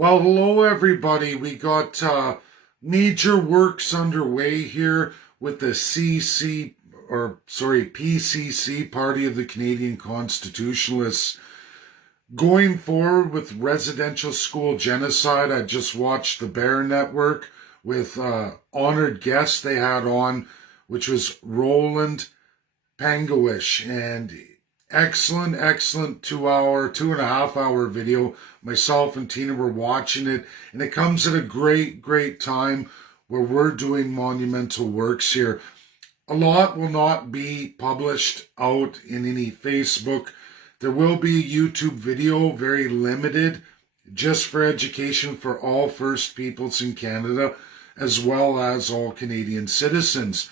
Well, hello everybody. We got major works underway here with the PCC Party of the Canadian Constitutionalists going forward with residential school genocide. I just watched the Bear Network with honored guests they had on, which was Roland Pangawish, and excellent 2.5 hour video. Myself and Tina were watching it, and it comes at a great time where we're doing monumental works here. A lot will not be published out in any Facebook. There will be a YouTube video, very limited, just for education for all First Peoples in Canada, as well as all Canadian citizens.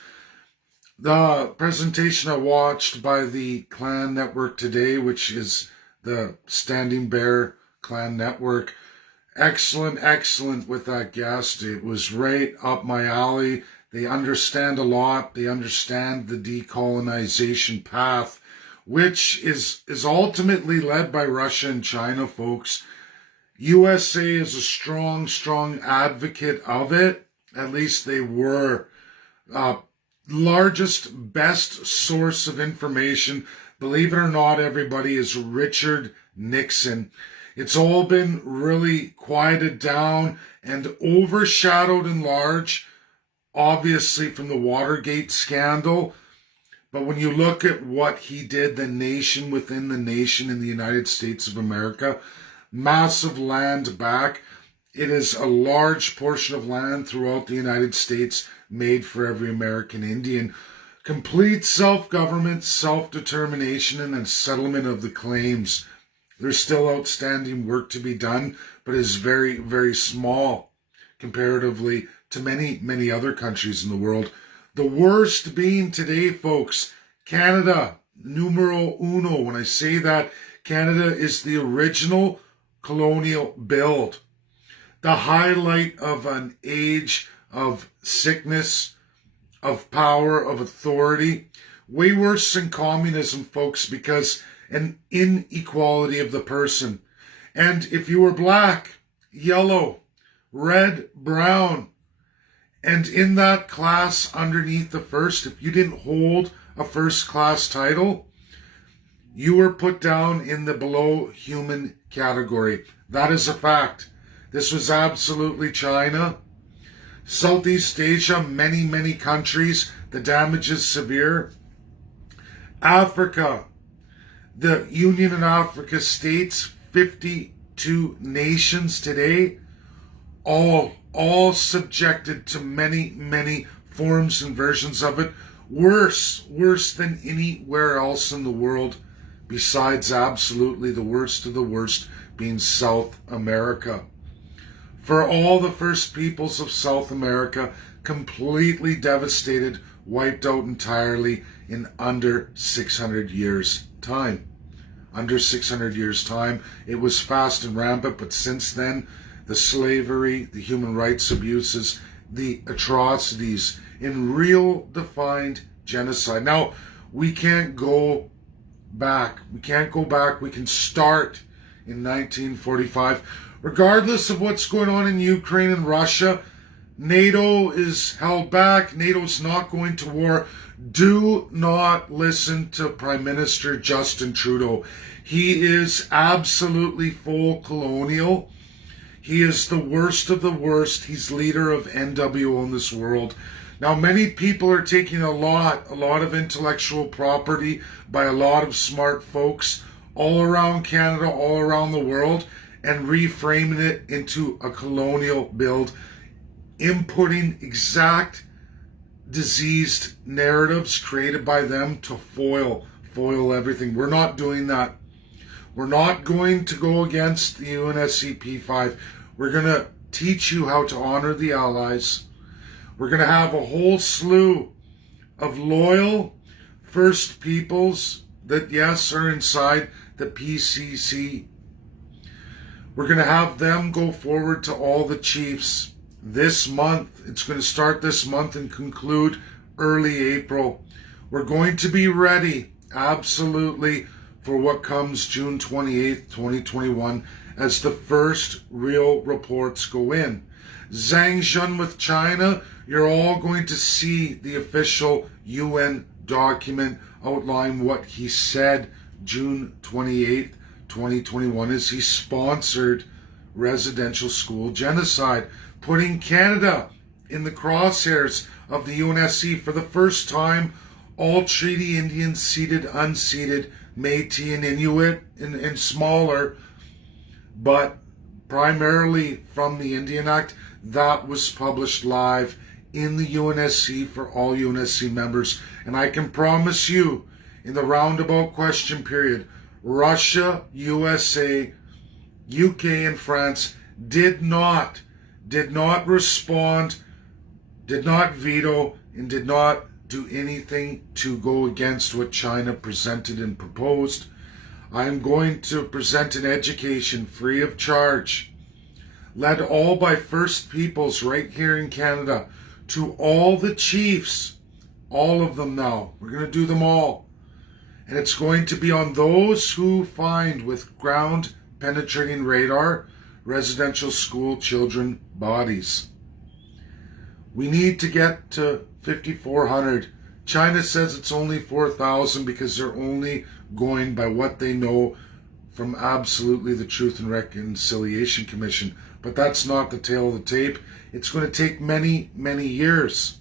The presentation I watched by the Clan Network today, which is the Standing Bear Clan Network, excellent with that guest. It was right up my alley. They understand a lot. They understand the decolonization path, which is ultimately led by Russia and China, folks. USA is a strong advocate of it. At least they were. Largest, best source of information, believe it or not, everybody, is Richard Nixon. It's all been really quieted down and overshadowed in large, obviously from the Watergate scandal. But when you look at what he did, the nation within the nation in the United States of America, massive land back. It is a large portion of land throughout the United States made for every American Indian. Complete self-government, self-determination, and a settlement of the claims. There's still outstanding work to be done, but it is very small comparatively to many other countries in the world. The worst being today, folks, Canada, numero uno. When I say that, Canada is the original colonial build. The highlight of an age of sickness, of power, of authority. Way worse than communism, folks, because an inequality of the person. And if you were black, yellow, red, brown, and in that class underneath the first, if you didn't hold a first class title, you were put down in the below human category. That is a fact. This was absolutely China. Southeast Asia, many countries. The damage is severe. Africa, the Union of Africa states, 52 nations today, all subjected to many forms and versions of it. Worse than anywhere else in the world, besides absolutely the worst of the worst being South America. For all the First Peoples of South America, completely devastated, wiped out entirely in under 600 years' time. Under 600 years' time. It was fast and rampant, but since then, the slavery, the human rights abuses, the atrocities in real defined genocide. Now, we can't go back. We can start in 1945. Regardless of what's going on in Ukraine and Russia, NATO is held back. NATO's not going to war. Do not listen to Prime Minister Justin Trudeau. He is absolutely full colonial. He is the worst of the worst. He's leader of NWO in this world. Now, many people are taking a lot of intellectual property by a lot of smart folks all around Canada, all around the world, and reframing it into a colonial build, inputting exact diseased narratives created by them to foil everything. We're not doing that. We're not going to go against the UNSC P5. We're going to teach you how to honor the Allies. We're going to have a whole slew of loyal First Peoples that, yes, are inside the PCC. We're going to have them go forward to all the chiefs this month. It's going to start this month and conclude early April. We're going to be ready, absolutely, for what comes June 28th, 2021, as the first real reports go in. Zhang Zhun with China, you're all going to see the official UN document outline what he said June 28th, 2021, as he sponsored residential school genocide, putting Canada in the crosshairs of the UNSC for the first time. All treaty Indians, ceded, unceded, Métis and Inuit, and smaller, but primarily from the Indian Act, that was published live in the UNSC for all UNSC members. And I can promise you, in the roundabout question period, Russia, USA, UK, and France did not respond, did not veto, and did not do anything to go against what China presented and proposed. I am going to present an education free of charge, led all by First Peoples right here in Canada, to all the chiefs, all of them now. We're going to do them all. And it's going to be on those who find with ground penetrating radar residential school children bodies. We need to get to 5,400. China says it's only 4,000 because they're only going by what they know from absolutely the Truth and Reconciliation Commission. But that's not the tail of the tape. It's going to take many, many years.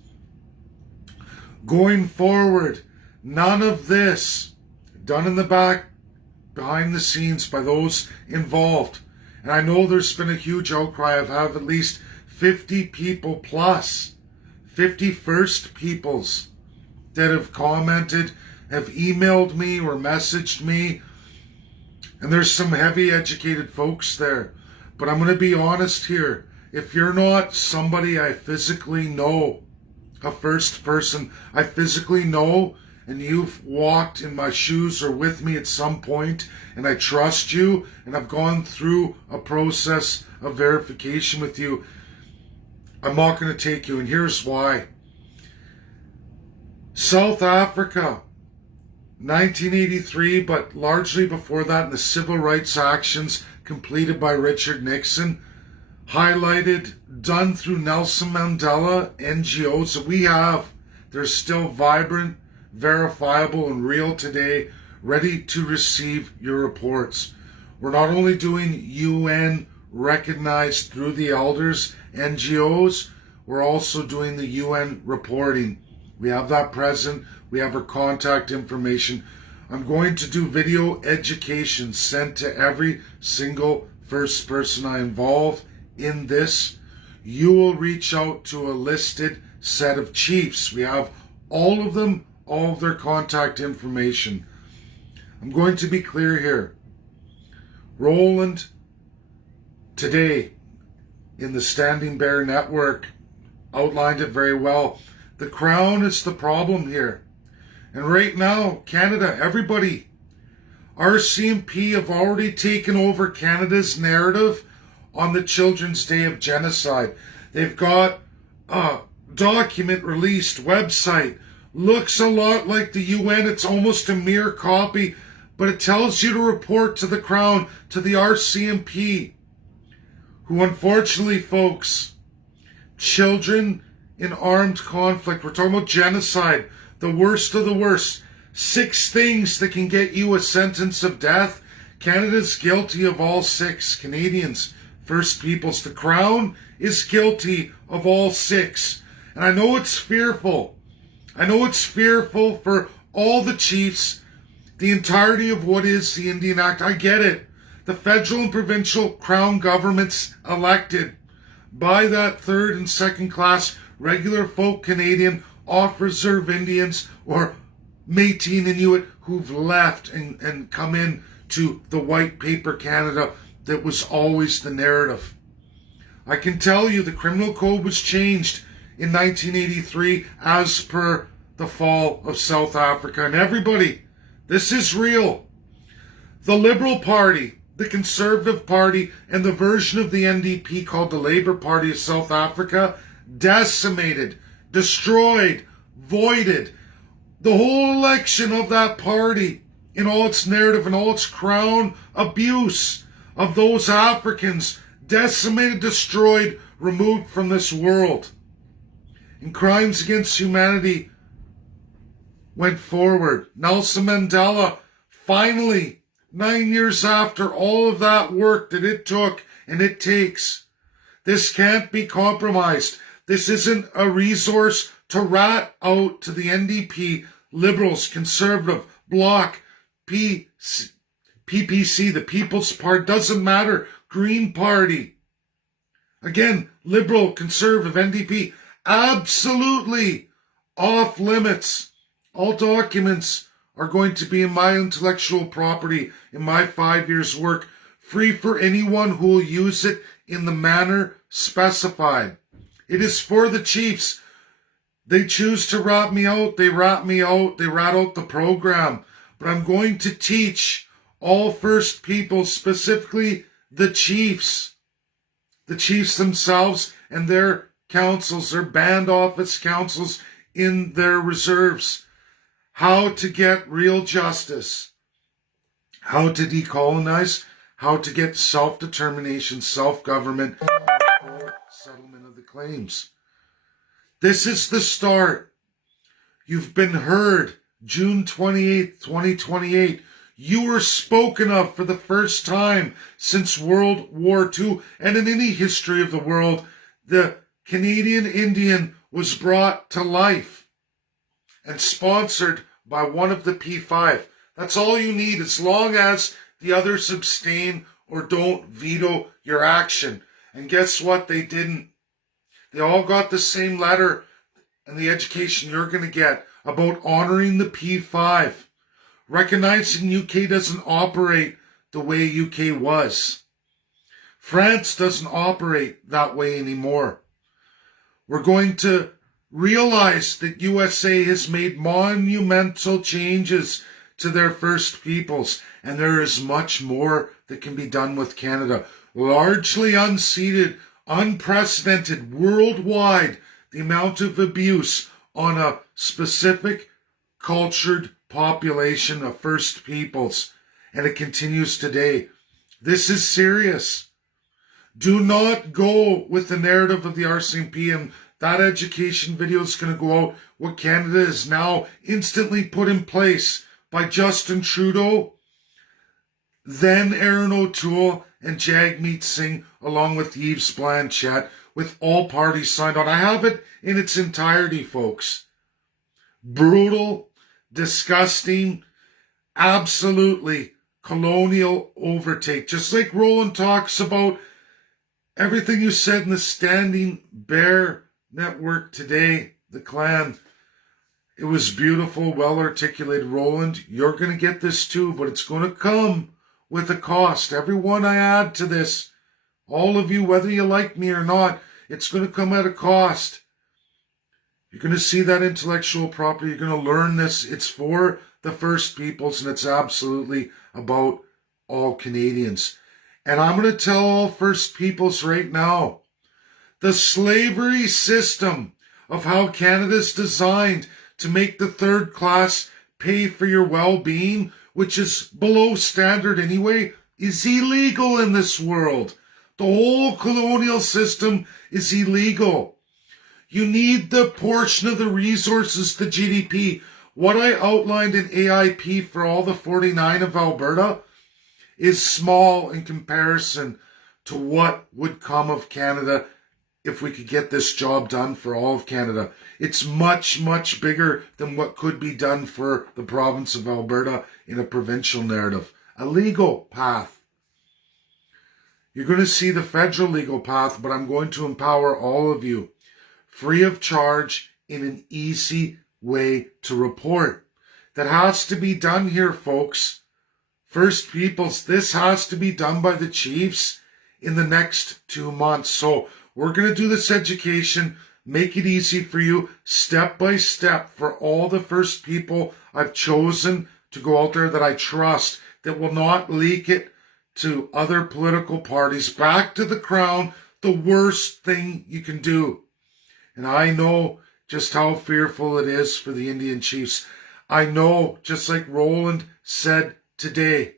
Going forward, none of this done in the back, behind the scenes by those involved. And I know there's been a huge outcry. I've had at least 50 people plus, 50 First Peoples that have commented, have emailed me or messaged me. And there's some heavy educated folks there. But I'm going to be honest here. If you're not somebody I physically know, a first person I physically know, and you've walked in my shoes or with me at some point, and I trust you, and I've gone through a process of verification with you, I'm not going to take you, and here's why. South Africa, 1983, but largely before that, in the civil rights actions completed by Richard Nixon, highlighted, done through Nelson Mandela NGOs that we have. They're still vibrant, verifiable, and real today, ready to receive your reports. We're not only doing UN recognized through the elders NGOs, we're also doing the UN reporting. We have that present. We have our contact information. I'm going to do video education sent to every single first person I involve in this. You will reach out to a listed set of chiefs. We have all of them, all of their contact information. I'm going to be clear here. Roland, today, in the Standing Bear Network, outlined it very well. The Crown is the problem here. And right now, Canada, everybody, RCMP have already taken over Canada's narrative on the Children's Day of Genocide. They've got a document released, website, looks a lot like the UN. It's almost a mere copy, but it tells you to report to the Crown, to the RCMP, who unfortunately, folks, children in armed conflict, we're talking about genocide, the worst of the worst. 6 things that can get you a sentence of death. Canada's guilty of all 6. Canadians, First Peoples, the Crown is guilty of all 6. And I know it's fearful. I know it's fearful for all the chiefs, the entirety of what is the Indian Act. I get it. The federal and provincial Crown governments elected by that third and second class regular folk Canadian off-reserve Indians or Métis and Inuit who've left and come in to the white paper Canada that was always the narrative. I can tell you the criminal code was changed in 1983 as per the fall of South Africa. And everybody, this is real. The Liberal Party, the Conservative Party, and the version of the NDP called the Labour Party of South Africa decimated, destroyed, voided the whole election of that party in all its narrative and all its Crown abuse of those Africans decimated, destroyed, removed from this world. And crimes against humanity went forward. Nelson Mandela, finally, 9 years after all of that work that it took and it takes, this can't be compromised. This isn't a resource to rat out to the NDP, Liberals, Conservative, Bloc, PPC, the People's Party, doesn't matter, Green Party. Again, Liberal, Conservative, NDP, absolutely off limits. All documents are going to be in my intellectual property, in my 5 years' work, free for anyone who will use it in the manner specified. It is for the chiefs. They choose to rat me out, they rat me out, they rat out the program. But I'm going to teach all First Peoples, specifically the chiefs themselves and their councils, their band office councils in their reserves, how to get real justice, how to decolonize, how to get self-determination, self-government, and settlement of the claims. This is the start. You've been heard. June 28th, 2028. You were spoken of for the first time since World War II, and in any history of the world, the Canadian Indian was brought to life and sponsored by one of the P5. That's all you need, as long as the others abstain or don't veto your action. And guess what? They didn't. They all got the same letter and the education you're going to get about honoring the P5, recognizing UK doesn't operate the way UK was. France doesn't operate that way anymore. We're going to realize that USA has made monumental changes to their First Peoples, and there is much more that can be done with Canada. Largely unceded, unprecedented, worldwide, the amount of abuse on a specific cultured population of First Peoples, and it continues today. This is serious. Do not go with the narrative of the RCMP, and that education video is going to go out. What Canada is now instantly put in place by Justin Trudeau, then Aaron O'Toole, and Jagmeet Singh, along with Yves Blanchette, with all parties signed on. I have it in its entirety, folks. Brutal, disgusting, absolutely colonial overtake. Just like Roland talks about everything you said in the Standing Bear Network today, the clan. It was beautiful, well articulated. Roland, you're going to get this too, but it's going to come with a cost. Everyone I add to this, all of you, whether you like me or not, it's going to come at a cost. You're going to see that intellectual property. You're going to learn this. It's for the First Peoples, and it's absolutely about all Canadians. And I'm going to tell all First Peoples right now, the slavery system of how Canada's designed to make the third class pay for your well-being, which is below standard anyway, is illegal in this world. The whole colonial system is illegal. You need the portion of the resources, the GDP. What I outlined in AIP for all the 49 of Alberta is small in comparison to what would come of Canada if we could get this job done for all of Canada. It's much, much bigger than what could be done for the province of Alberta in a provincial narrative. A legal path. You're going to see the federal legal path, but I'm going to empower all of you free of charge in an easy way to report. That has to be done here, folks. First Peoples, this has to be done by the chiefs in the next 2 months. So we're going to do this education, make it easy for you, step by step, for all the First People I've chosen to go out there that I trust, that will not leak it to other political parties, back to the Crown, the worst thing you can do. And I know just how fearful it is for the Indian chiefs. I know, just like Roland said today,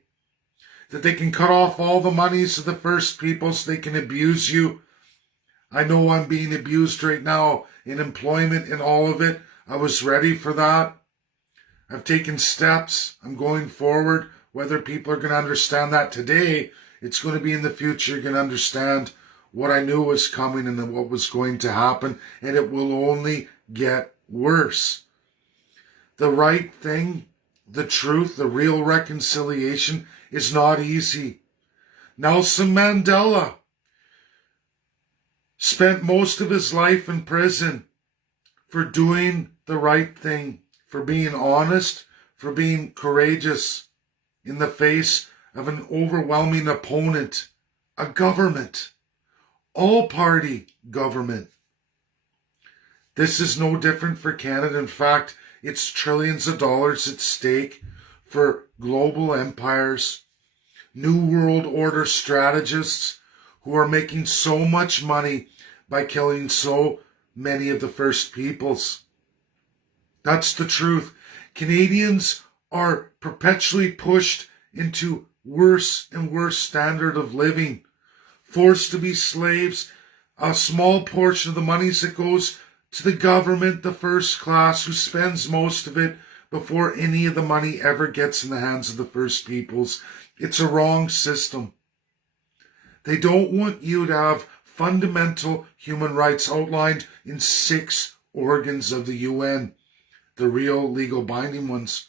that they can cut off all the monies of the First Peoples, they can abuse you. I know I'm being abused right now in employment and all of it. I was ready for that. I've taken steps. I'm going forward. Whether people are going to understand that today, it's going to be in the future. You're going to understand what I knew was coming and then what was going to happen, and it will only get worse. The right thing, the truth, the real reconciliation is not easy. Nelson Mandela spent most of his life in prison for doing the right thing, for being honest, for being courageous in the face of an overwhelming opponent, a government, all-party government. This is no different for Canada. In fact, it's trillions of dollars at stake for global empires, New World Order strategists who are making so much money by killing so many of the First Peoples. That's the truth. Canadians are perpetually pushed into worse and worse standard of living, forced to be slaves. A small portion of the monies that goes to the government, the first class, who spends most of it before any of the money ever gets in the hands of the First Peoples. It's a wrong system. They don't want you to have fundamental human rights outlined in 6 organs of the UN, the real legal binding ones.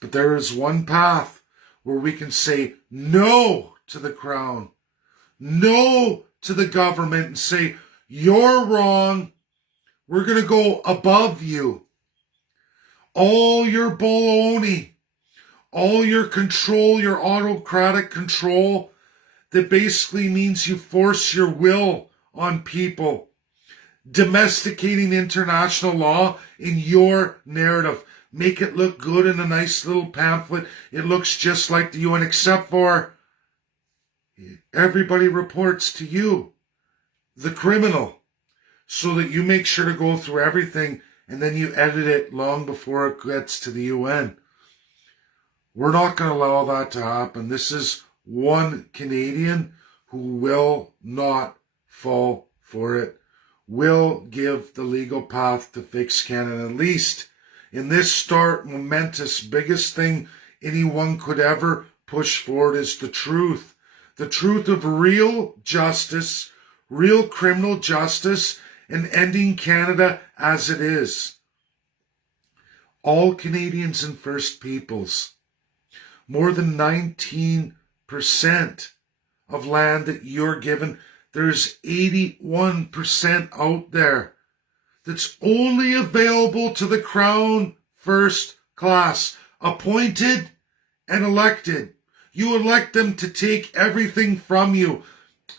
But there is one path where we can say no to the Crown, no to the government, and say, you're wrong. We're going to go above you. All your baloney, all your control, your autocratic control, that basically means you force your will on people, domesticating international law in your narrative. Make it look good in a nice little pamphlet. It looks just like the UN, except for everybody reports to you, the criminal, so that you make sure to go through everything and then you edit it long before it gets to the UN. We're not going to allow that to happen. This is one Canadian who will not fall for it, will give the legal path to fix Canada. At least in this start, momentous, biggest thing anyone could ever push forward is the truth. The truth of real justice, real criminal justice, and ending Canada as it is. All Canadians and First Peoples, more than 19% of land that you're given, there's 81% out there that's only available to the Crown first class, appointed and elected. You elect them to take everything from you.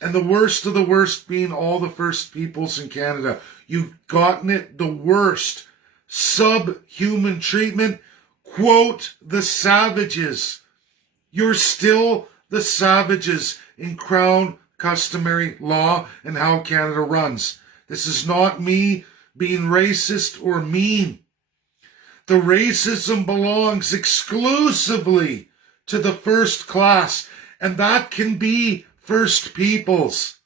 And the worst of the worst being all the First Peoples in Canada. You've gotten it the worst. Subhuman treatment. Quote, the savages. You're still the savages in Crown customary law and how Canada runs. This is not me being racist or mean. The racism belongs exclusively to the first class, and that can be First Peoples.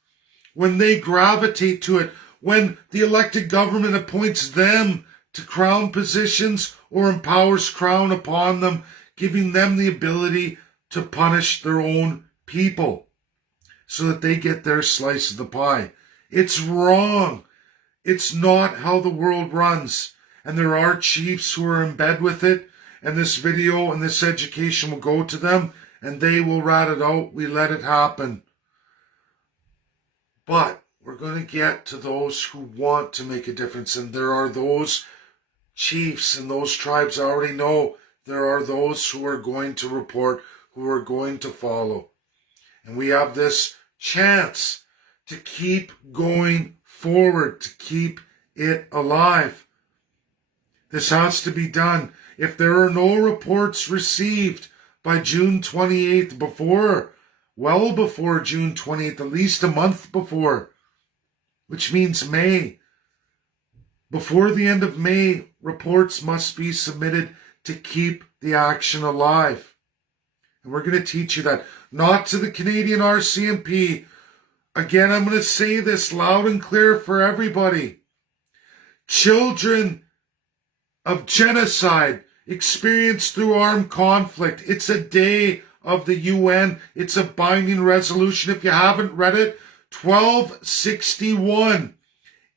When they gravitate to it, when the elected government appoints them to Crown positions or empowers Crown upon them, giving them the ability to punish their own people so that they get their slice of the pie. It's wrong. It's not how the world runs. And there are chiefs who are in bed with it, and this video and this education will go to them, and they will rat it out. We let it happen. But we're going to get to those who want to make a difference, and there are those chiefs and those tribes. I already know there are those who are going to report, who are going to follow. And we have this chance to keep going forward, to keep it alive. This has to be done. If there are no reports received by June 28th, well before June 28th, at least a month before, which means May, before the end of May, reports must be submitted to keep the action alive. And we're going to teach you that. Not to the Canadian RCMP. Again, I'm going to say this loud and clear for everybody. Children of genocide experienced through armed conflict. It's a day of the UN. It's a binding resolution. If you haven't read it, 1261.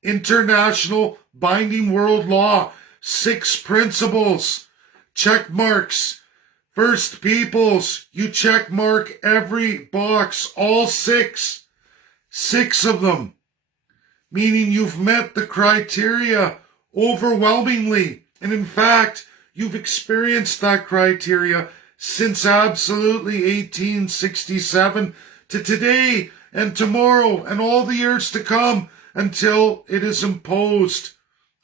International binding world law. 6 principles. Check marks. First Peoples, you check mark every box, all 6. 6 of them. Meaning you've met the criteria overwhelmingly. And in fact, you've experienced that criteria since absolutely 1867 to today and tomorrow and all the years to come until it is imposed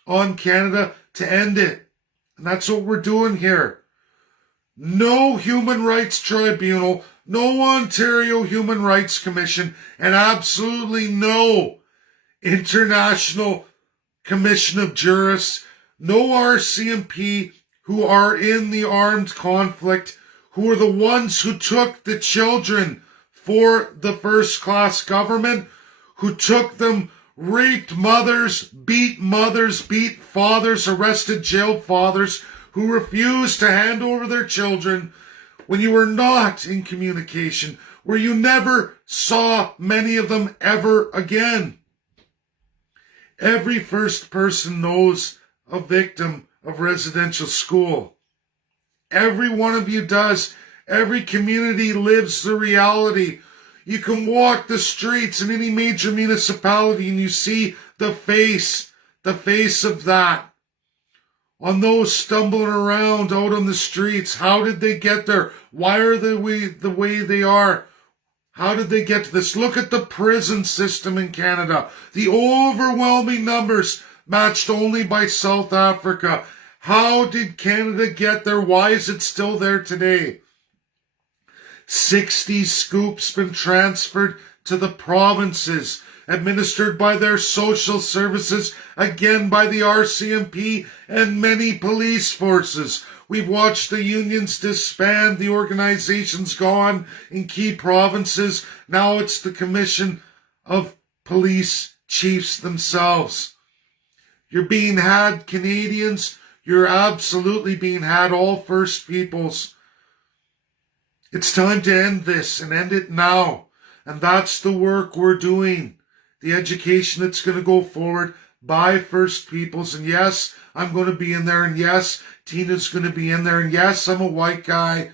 on Canada to end it. And that's what we're doing here. No Human Rights Tribunal, no Ontario Human Rights Commission, and absolutely no International Commission of Jurists, no RCMP who are in the armed conflict, who are the ones who took the children for the first-class government, who took them, raped mothers, beat fathers, arrested, jailed fathers, who refused to hand over their children when you were not in communication, where you never saw many of them ever again. Every first person knows a victim of residential school. Every one of you does. Every community lives the reality. You can walk the streets in any major municipality and you see the face of that. On those stumbling around out on the streets, how did they get there? Why are they the way they are? How did they get to this? Look at the prison system in Canada. The overwhelming numbers matched only by South Africa. How did Canada get there? Why is it still there today? 60 scoops been transferred to the provinces, administered by their social services, again by the RCMP and many police forces. We've watched the unions disband, the organizations gone in key provinces. Now it's the Commission of Police Chiefs themselves. You're being had, Canadians. You're absolutely being had, all First Peoples. It's time to end this and end it now. And that's the work we're doing. The education that's going to go forward by First Peoples. And yes, I'm going to be in there. And yes, Tina's going to be in there. And yes, I'm a white guy.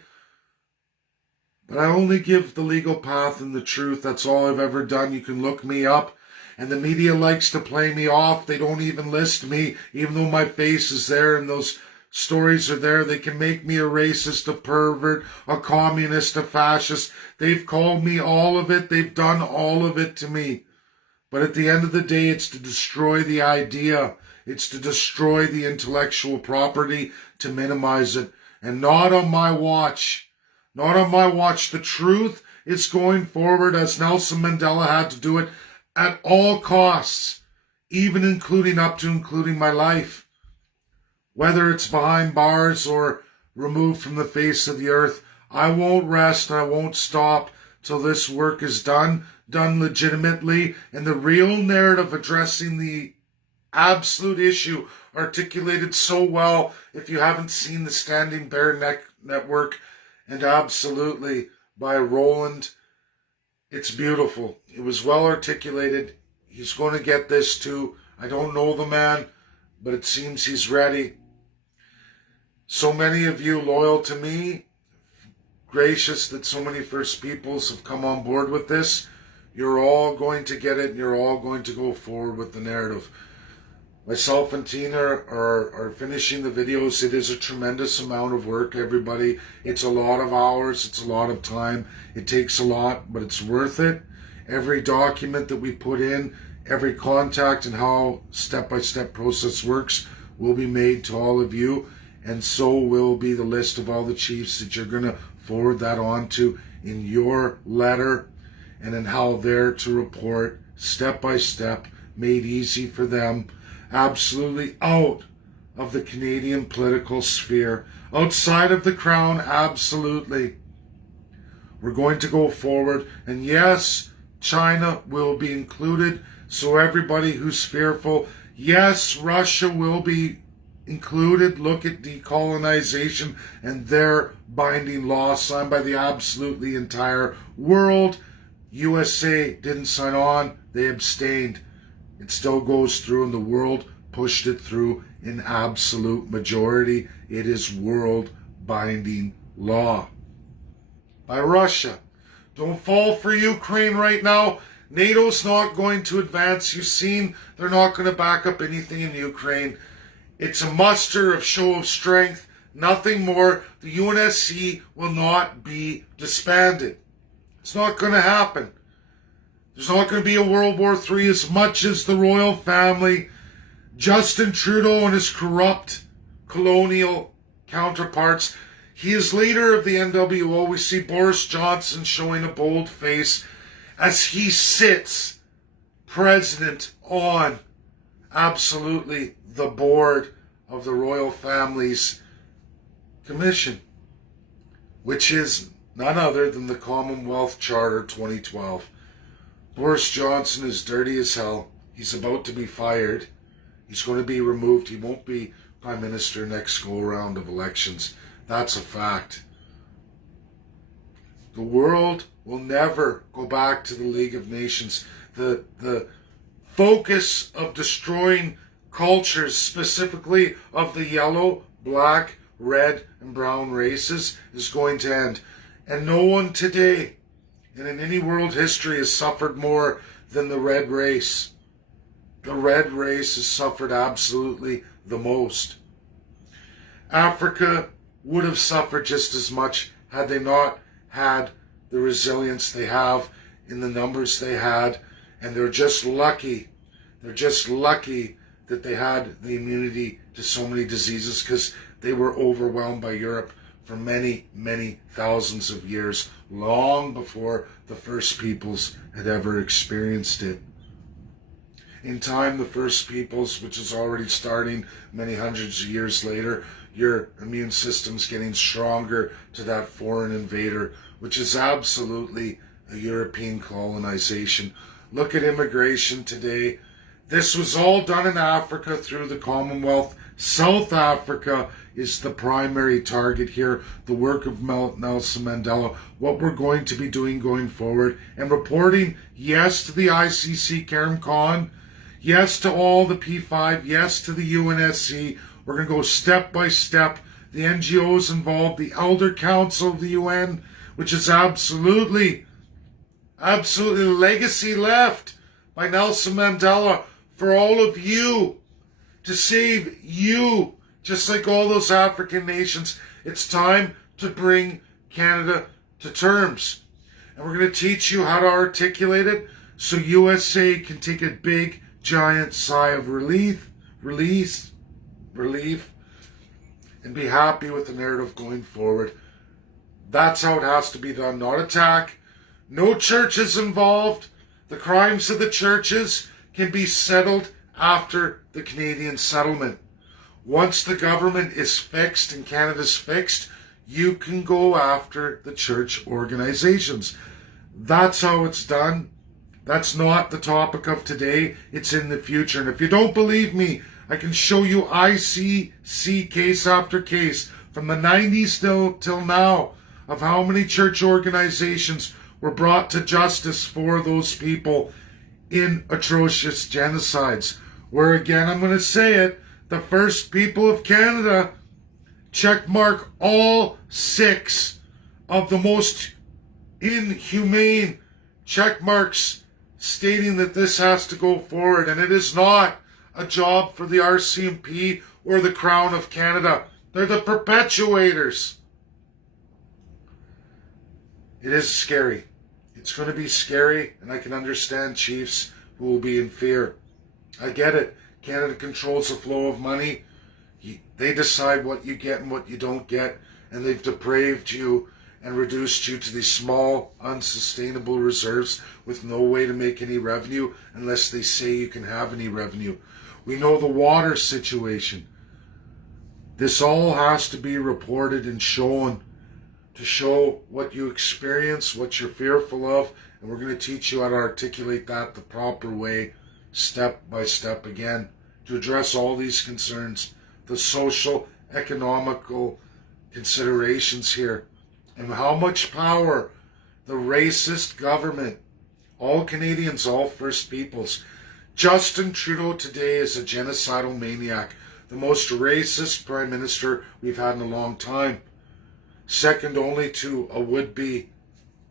But I only give the legal path and the truth. That's all I've ever done. You can look me up. And the media likes to play me off. They don't even list me, even though my face is there and those stories are there. They can make me a racist, a pervert, a communist, a fascist. They've called me all of it. They've done all of it to me. But at the end of the day, it's to destroy the idea. It's to destroy the intellectual property, to minimize it. And not on my watch. Not on my watch. The truth is going forward as Nelson Mandela had to do it at all costs, even including my life. Whether it's behind bars or removed from the face of the earth, I won't rest and I won't stop till this work is done legitimately, and the real narrative addressing the absolute issue articulated so well. If you haven't seen the Standing Bear Network, and absolutely by Roland, it's beautiful. It was well articulated. He's going to get this too. I don't know the man, but it seems he's ready. So many of you loyal to me, gracious that so many First Peoples have come on board with this. You're all going to get it, and you're all going to go forward with the narrative. Myself and Tina are finishing the videos. It is a tremendous amount of work, everybody. It's a lot of hours. It's a lot of time. It takes a lot, but it's worth it. Every document that we put in, every contact and how step-by-step process works will be made to all of you. And so will be the list of all the chiefs that you're going to forward that on to in your letter, and in how they're to report step-by-step, made easy for them. Absolutely out of the Canadian political sphere. Outside of the Crown, absolutely. We're going to go forward. And yes, China will be included. So everybody who's fearful, yes, Russia will be included. Look at decolonization and their binding law signed by the absolutely entire world. USA didn't sign on. They abstained. It still goes through, and the world pushed it through in absolute majority. It is world binding law by Russia. Don't fall for Ukraine right now. NATO's not going to advance. You've seen they're not going to back up anything in Ukraine. It's a muster of show of strength, nothing more. The UNSC will not be disbanded. It's not going to happen. There's not going to be a World War III as much as the royal family, Justin Trudeau and his corrupt colonial counterparts. He is leader of the NWO. We see Boris Johnson showing a bold face as he sits president on absolutely the board of the royal family's commission, which is none other than the Commonwealth Charter 2012. Boris Johnson is dirty as hell. He's about to be fired. He's going to be removed. He won't be Prime Minister next go-round of elections. That's a fact. The world will never go back to the League of Nations. The focus of destroying cultures, specifically of the yellow, black, red, and brown races, is going to end. And no one today, and in any world history, has suffered more than the red race. The red race has suffered absolutely the most. Africa would have suffered just as much had they not had the resilience they have in the numbers they had, and they're just lucky. They're just lucky that they had the immunity to so many diseases, because they were overwhelmed by Europe for many, many thousands of years, long before the first peoples had ever experienced it. In time, the first peoples, which is already starting many hundreds of years later, your immune system's getting stronger to that foreign invader, which is absolutely a European colonization. Look at immigration today. This was all done in Africa through the Commonwealth. South Africa is the primary target here. The work of Nelson Mandela, what we're going to be doing going forward, and reporting, yes, to the ICC, Karim Khan, yes to all the P5, yes to the UNSC. We're going to go step by step. The NGOs involved, the Elder Council of the UN, which is absolutely legacy left by Nelson Mandela for all of you, to save you, just like all those African nations. It's time to bring Canada to terms. And we're going to teach you how to articulate it so USA can take a big, giant sigh of relief, and be happy with the narrative going forward. That's how it has to be done, not attack. No churches involved. The crimes of the churches can be settled after the Canadian settlement. Once the government is fixed and Canada's fixed, you can go after the church organizations. That's how it's done. That's not the topic of today. It's in the future. And if you don't believe me, I can show you ICC case after case from the 90s till now of how many church organizations were brought to justice for those people in atrocious genocides. Where again, I'm going to say it, the first people of Canada checkmark all 6 of the most inhumane checkmarks stating that this has to go forward, and it is not a job for the RCMP or the Crown of Canada. They're the perpetuators. It is scary. It's going to be scary, and I can understand chiefs who will be in fear. I get it. Canada controls the flow of money. They decide what you get and what you don't get, and they've depraved you and reduced you to these small, unsustainable reserves with no way to make any revenue unless they say you can have any revenue. We know the water situation. This all has to be reported and shown to show what you experience, what you're fearful of, and we're going to teach you how to articulate that the proper way, step by step again, to address all these concerns, the social, economical considerations here, and how much power the racist government, all Canadians, all First Peoples. Justin Trudeau today is a genocidal maniac, the most racist prime minister we've had in a long time, second only to a would-be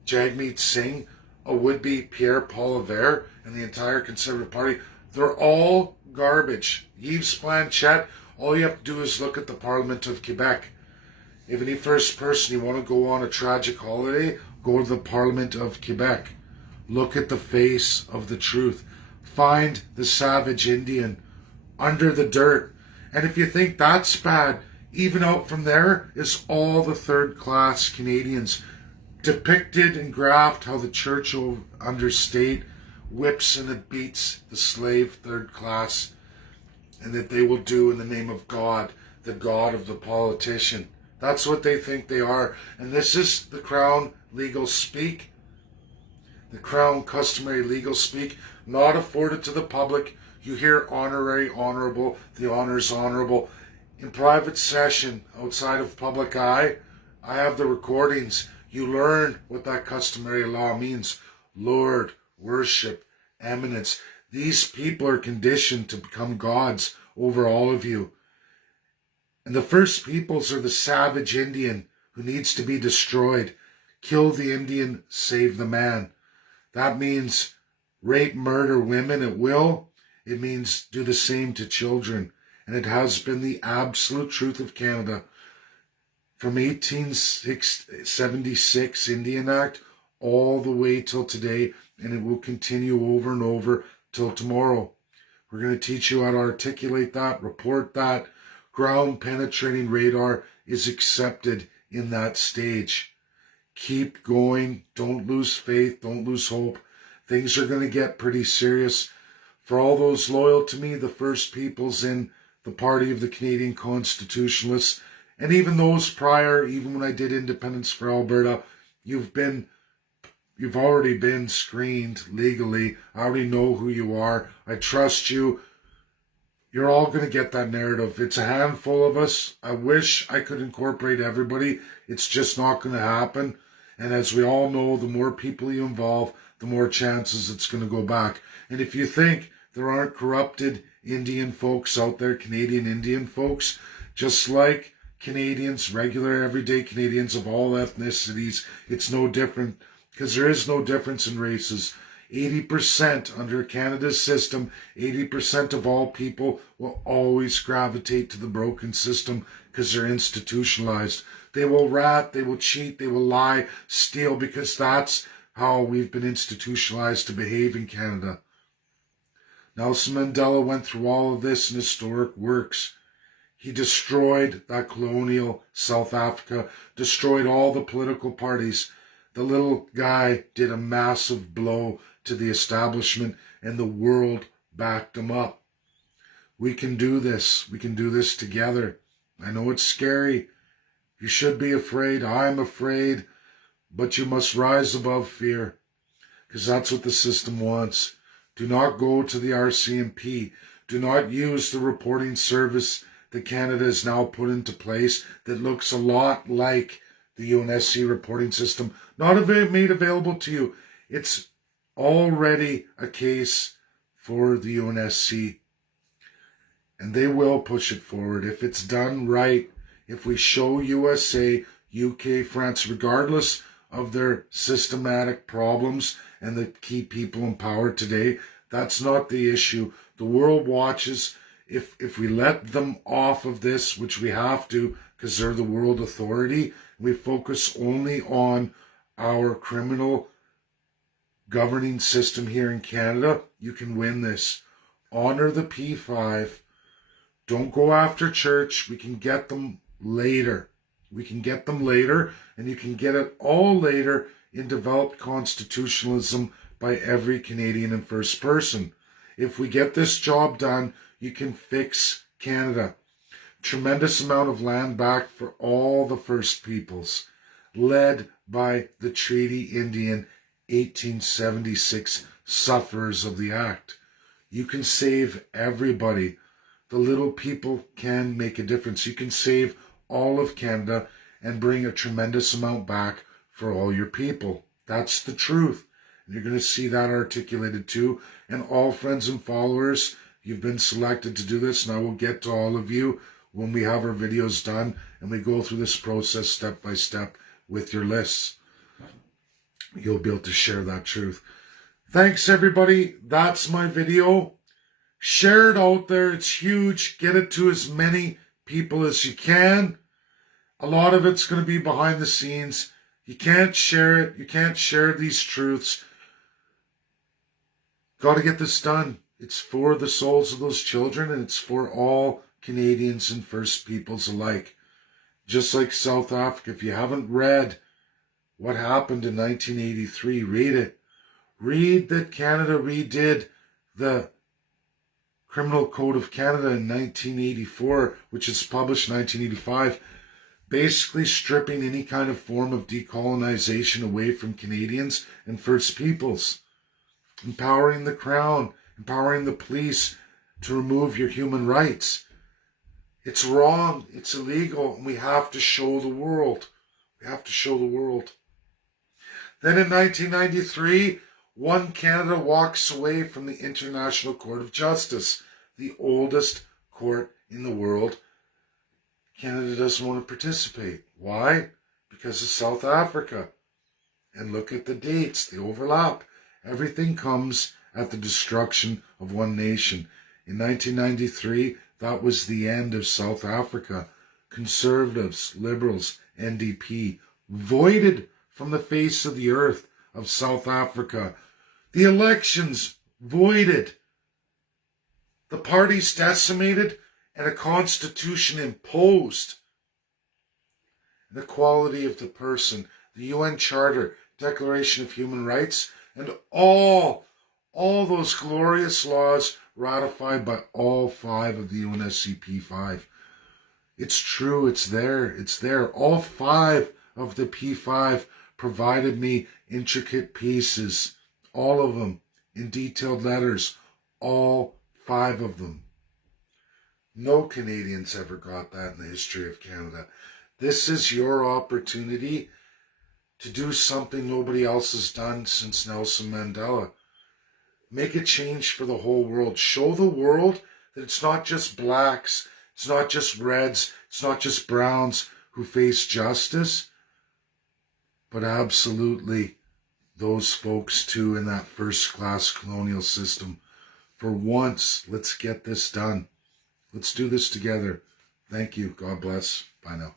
Jagmeet Singh, a would-be Pierre Poilievre, and the entire Conservative Party. They're all garbage. Yves Blanchette, all you have to do is look at the Parliament of Quebec. If any first person you want to go on a tragic holiday, go to the Parliament of Quebec. Look at the face of the truth. Find the savage Indian under the dirt. And if you think that's bad, even out from there is all the third-class Canadians depicted and graphed how the church understate whips and it beats the slave third class, and that they will do in the name of God, the God of the politician. That's what they think they are. And this is the Crown legal speak, the Crown customary legal speak, not afforded to the public. You hear honorary, honorable, the honor's honorable. In private session, outside of public eye, I have the recordings. You learn what that customary law means. Lord, worship, eminence. These people are conditioned to become gods over all of you. And the First Peoples are the savage Indian who needs to be destroyed. Kill the Indian, save the man. That means rape, murder women at will. It means do the same to children. And it has been the absolute truth of Canada from 1876 Indian Act all the way till today, and it will continue over and over till tomorrow. We're going to teach you how to articulate that, report that. Ground penetrating radar is accepted in that stage. Keep going. Don't lose faith. Don't lose hope. Things are going to get pretty serious. For all those loyal to me, the First Peoples in the Party of the Canadian Constitutionalists, and even those prior, even when I did Independence for Alberta, you've already been screened legally. I already know who you are. I trust you. You're all going to get that narrative. It's a handful of us. I wish I could incorporate everybody. It's just not going to happen. And as we all know, the more people you involve, the more chances it's going to go back. And if you think there aren't corrupted Indian folks out there, Canadian Indian folks, just like Canadians, regular everyday Canadians of all ethnicities, it's no different, because there is no difference in races. 80% under Canada's system, 80% of all people will always gravitate to the broken system because they're institutionalized. They will rat, they will cheat, they will lie, steal, because that's how we've been institutionalized to behave in Canada. Nelson Mandela went through all of this in historic works. He destroyed that colonial South Africa, destroyed all the political parties. The little guy did a massive blow to the establishment, and the world backed him up. We can do this. We can do this together. I know it's scary. You should be afraid. I'm afraid. But you must rise above fear, because that's what the system wants. Do not go to the RCMP. Do not use the reporting service that Canada has now put into place that looks a lot like the UNSC reporting system. Not made available to you. It's already a case for the UNSC. And they will push it forward if it's done right. If we show USA, UK, France, regardless of their systematic problems and the key people in power today, that's not the issue. The world watches. If we let them off of this, which we have to because they're the world authority, we focus only on our criminal governing system here in Canada, you can win this. Honor the P5. Don't go after church. We can get them later. We can get them later, and you can get it all later in developed constitutionalism by every Canadian and first person. If we get this job done, you can fix Canada. Tremendous amount of land back for all the First Peoples. led by the Treaty Indian 1876 sufferers of the act. You can save everybody. The little people can make a difference. You can save all of Canada and bring a tremendous amount back for all your people. That's the truth. And you're going to see that articulated too. And all friends and followers, you've been selected to do this, and I will get to all of you when we have our videos done and we go through this process step by step with your lists. You'll be able to share that truth. Thanks, everybody. That's my video. Share it out there. It's huge. Get it to as many people as you can. A lot of it's going to be behind the scenes. You can't share it. You can't share these truths. Got to get this done. It's for the souls of those children, and it's for all Canadians and First Peoples alike. Just like South Africa, if you haven't read what happened in 1983, read it. Read that Canada redid the Criminal Code of Canada in 1984, which is published in 1985, basically stripping any kind of form of decolonization away from Canadians and First Peoples, empowering the Crown, empowering the police to remove your human rights. It's wrong, it's illegal, and we have to show the world. We have to show the world. Then in 1993, One Canada walks away from the International Court of Justice, the oldest court in the world. Canada doesn't want to participate. Why? Because of South Africa. And look at the dates, they overlap. Everything comes at the destruction of one nation. In 1993, that was the end of South Africa. Conservatives, Liberals, NDP, voided from the face of the earth of South Africa. The elections voided. The parties decimated and a constitution imposed. The equality of the person, the UN Charter, Declaration of Human Rights, and all those glorious laws ratified by all 5 of the UNSCP 5. It's true, it's there. All 5 of the P5 provided me intricate pieces, all of them in detailed letters, all 5 of them. No Canadians ever got that in the history of Canada. This is your opportunity to do something nobody else has done since Nelson Mandela. Make a change for the whole world. Show the world that it's not just blacks, it's not just reds, it's not just browns who face justice, but absolutely those folks too in that first-class colonial system. For once, let's get this done. Let's do this together. Thank you. God bless. Bye now.